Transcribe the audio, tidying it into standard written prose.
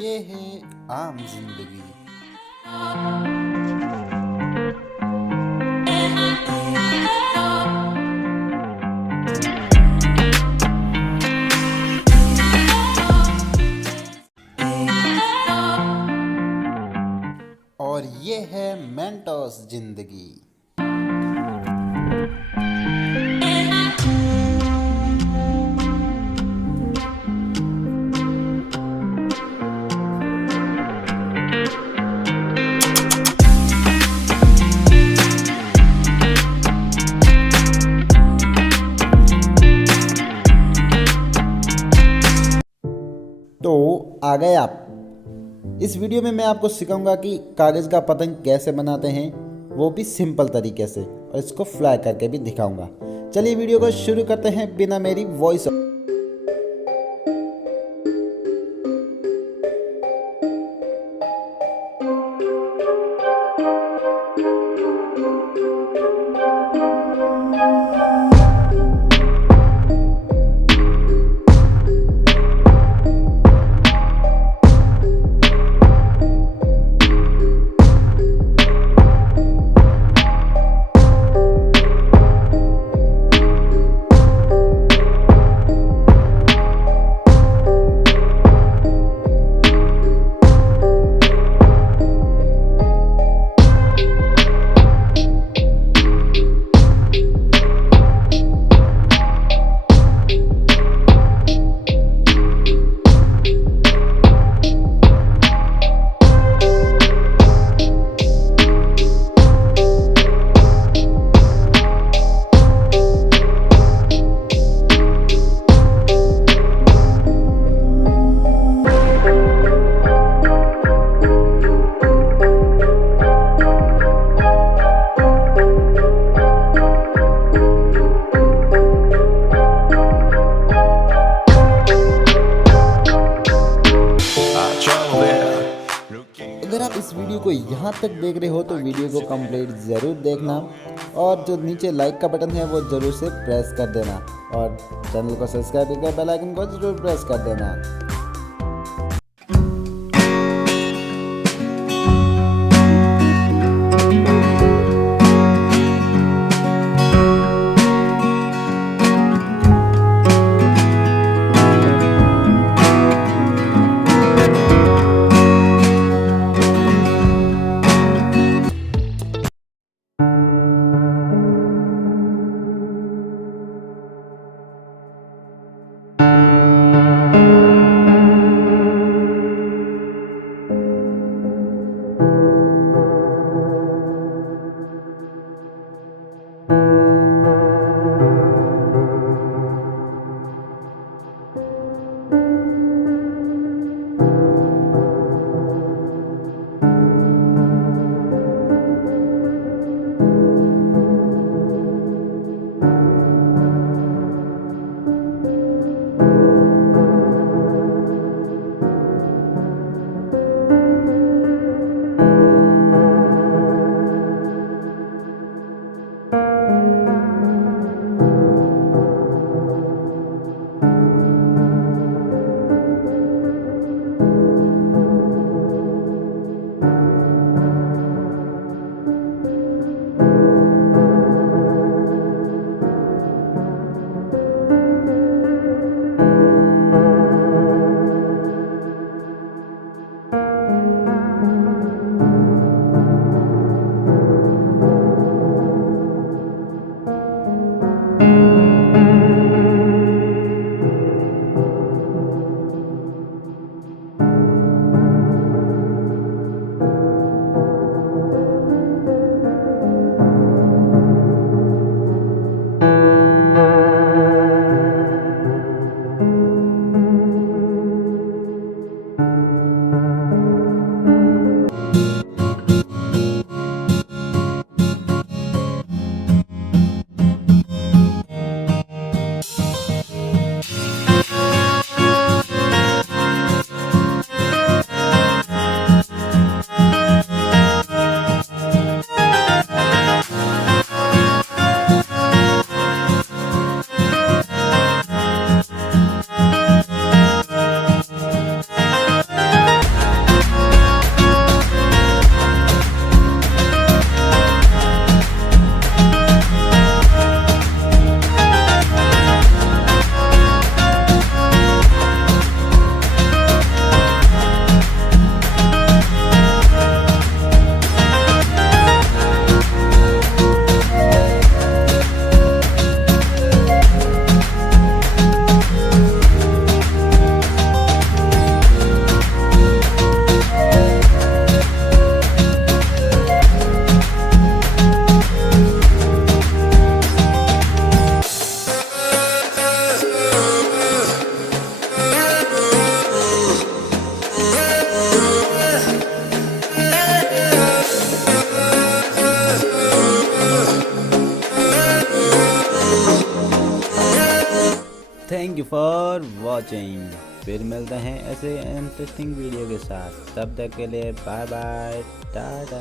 ये है आम जिंदगी। और ये है मेंटोस जिंदगी। तो आ गए आप। इस वीडियो में मैं आपको सिखाऊंगा कि कागज़ का पतंग कैसे बनाते हैं, वो भी सिंपल तरीके से, और इसको फ्लाई करके भी दिखाऊंगा। चलिए वीडियो को शुरू करते हैं बिना मेरी वॉइस। अगर आप इस वीडियो को यहाँ तक देख रहे हो तो वीडियो को कंप्लीट ज़रूर देखना, और जो नीचे लाइक का बटन है वो ज़रूर से प्रेस कर देना, और चैनल को सब्सक्राइब करके बेल आइकन को ज़रूर प्रेस कर देना। For watching. फिर मिलते हैं ऐसे इंटरेस्टिंग वीडियो के साथ, तब तक के लिए बाय बाय, टाटा।